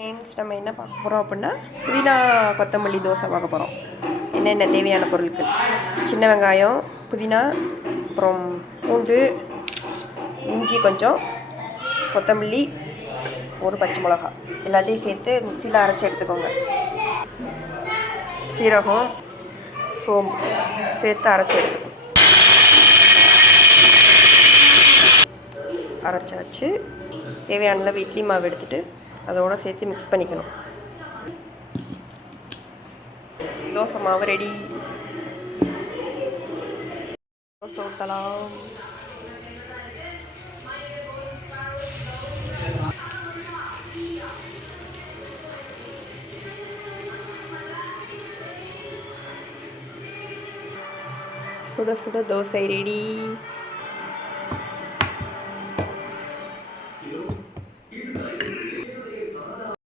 Friends, நம்ம என்ன பார்க்க போகிறோம் அப்படின்னா புதினா கொத்தமல்லி தோசை பார்க்க போகிறோம். என்னென்ன தேவையான பொருட்கள்: சின்ன வெங்காயம், புதினா, அப்புறம் பூண்டு, இஞ்சி கொஞ்சம், கொத்தமல்லி, ஒரு பச்சை மிளகா எல்லாத்தையும் சேர்த்து மிக்சியில் அரைச்சி எடுத்துக்கோங்க. சீரகம், சோம்பு சேர்த்து அரைச்சி எடுத்துக்கோங்க. அரைச்சாச்சு. தேவையான அளவு இட்லி மாவு எடுத்துகிட்டு அதோடு சேர்த்து மிக்ஸ் பண்ணிக்கணும். தோசை மாவு ரெடி. தோசை ஊற்றலாம். சுட சுட தோசை ரெடி.